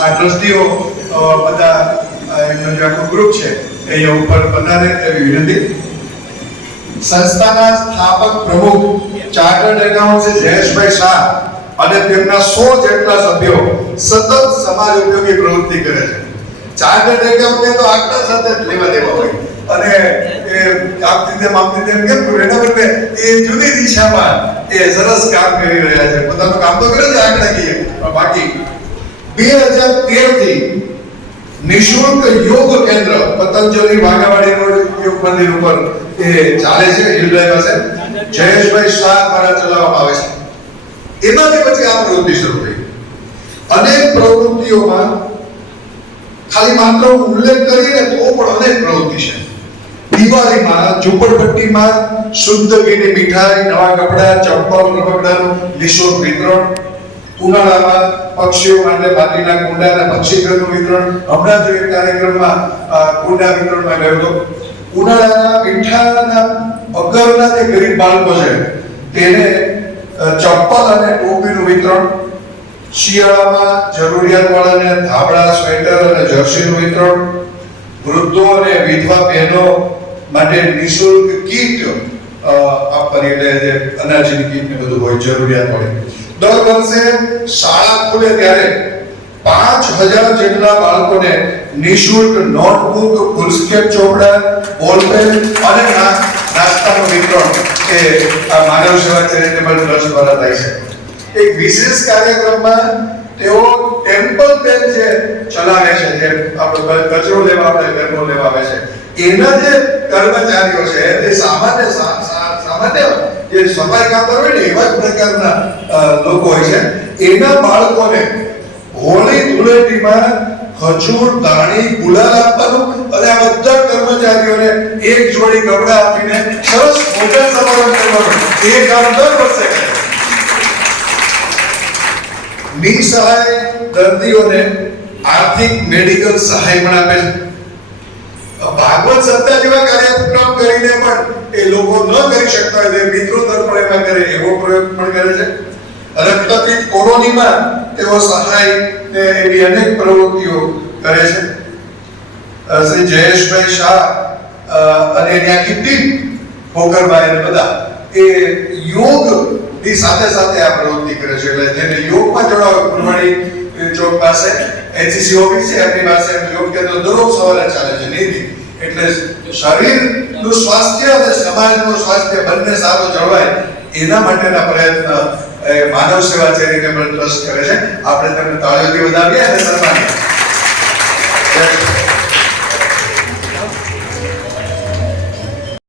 આ ટ્રસ્ટીઓ બધા એમનો જે આખું ગ્રુપ છે એ ઉપર પધારે એવી વિનંતી. સંસ્થાના સ્થાપક પ્રમુખ ચાર્ટર્ડ એકાઉન્ટન્ટ જયેશભાઈ શાહ અને તેમના 100 જેટલા સભ્યો સતત સમાજ ઉપયોગી પ્રવૃત્તિ કરે છે. ચાર્ટર્ડ એકાઉન્ટન્ટ તો આંકડા સાથે જ લેવા દેવા હોય અને એ આપતી તેમ કેમ એના બદલે એ જુદી દિશામાં એ સરસ કામ કરી રહ્યા છે. પોતાનું કામ તો કરે છે આંકડાકીય, પણ બાકી 2013 થી નિઃશુલ્ક યોગ કેન્દ્ર પતંજલિ વાઘાવાડી રોડ યોગ મંદિર ઉપર એ ચાલે છે. હિલભાઈ પાસે જયેશભાઈ શાહ દ્વારા ચલાવવામાં આવે છે. એમાંથી પછી આ પ્રવૃત્તિ શરૂ થઈ. અનેક પ્રવૃત્તિઓમાં ખાલી માત્ર ઉલ્લેખ કરીને તો પણ અનેક પ્રવૃત્તિ છે. દિવાળીમાં ઝૂંપડપટ્ટીમાં શુદ્ધ ઘીની મીઠાઈ, નવા કપડાં, ચપ્પલ, રમકડાનું નિઃશુલ્ક વિતરણ. ઉનાળામાં પક્ષીઓ માટે માટીના કુંડા અને પક્ષીઘરનું વિતરણ. હમણાં જ એક કાર્યક્રમમાં કુંડા વિતરણમાં ગયો હતો. ઉનાળાના મીઠાના અગરના જે ગરીબ બાળકો છે તેને ચપ્પલ અને ટોપીનું વિતરણ. શિયાળામાં જરૂરિયાતવાળાને ધાબળા, સ્વેટર અને જર્સીનું વિતરણ. વૃદ્ધો અને વિધવા બહેનો માટે નિઃશુલ્ક કીટ આપવાની, એટલે જે અનાજની કીટ ને બધું હોય જરૂરિયાત વાળી. દર વર્ષે શાળા ખુલે ત્યારે 5000 જેટલા બાળકોને નિઃશુલ્ક નોટબુક, ફૂલસ્કેપ ચોપડા, બોલપેન અને નાસ્તાનું વિતરણ એ આ માનવ સેવા ચેરિટેબલ ટ્રસ્ટ દ્વારા થાય છે. એક વિશેષ કાર્યક્રમમાં તેઓ ટેમ્પલ બેન જે ચલાવે છે, જે આપણો કચરો લેવા આપણે ઘરનો લેવા આવે છે, એના જે કર્મચારીઓ છે તે સામાન્ય જે સફાઈ કામદાર હોય ને એવા જ પ્રકારના લોકો હોય છે. એના બાળકોને હોળી ધૂળેટીમાં ખજૂર, ધાણી, ગુલાલ આપવાનું અને આ બધા કર્મચારીઓને એક જોડી કપડા આપીને સરસ ભોજન સમારંભ કરવાનું એ કામ દર વર્ષે કરે. નિસહાય દર્દીઓને આર્થિક મેડિકલ સહાય પણ આપે છે. ભાગવત સપ્તાહ જેવા કાર્યક્રમ કરીને પણ એ લોકો ન કરી શકતા હોય તે મિત્રો તરફ એમાં કરે એવો પ્રયોગ પણ કરે છે. રક્તપિત્ત કોલોનીમાં તેઓ સહાય ને એવી અનેક પ્રવૃત્તિઓ કરે છે. શ્રી જયેશભાઈ શાહ અને એની આખી ટીમ ફોકરભાઈ અને બધા એ યોગ ની સાથે સાથે આ પ્રવૃત્તિ કરે છે. એટલે જેને યોગમાં જોડાવ ફૂલવાડી ચોક પાસે એચસી ઓફિસ છે, એમની પાસે યોગ કેન્દ્ર દરરોજ સવારે ચાલે છે નિયમિત. એટલે શરીરનું સ્વાસ્થ્ય અને સમાજનું સ્વાસ્થ્ય બંને સારું જળવાય એના માટેના પ્રયત્ન માનવ સેવા ચેરિટેબલ ટ્રસ્ટ કરે છે. આપણે તેમને તાળીઓથી વધાવીએ અને સન્માનીએ.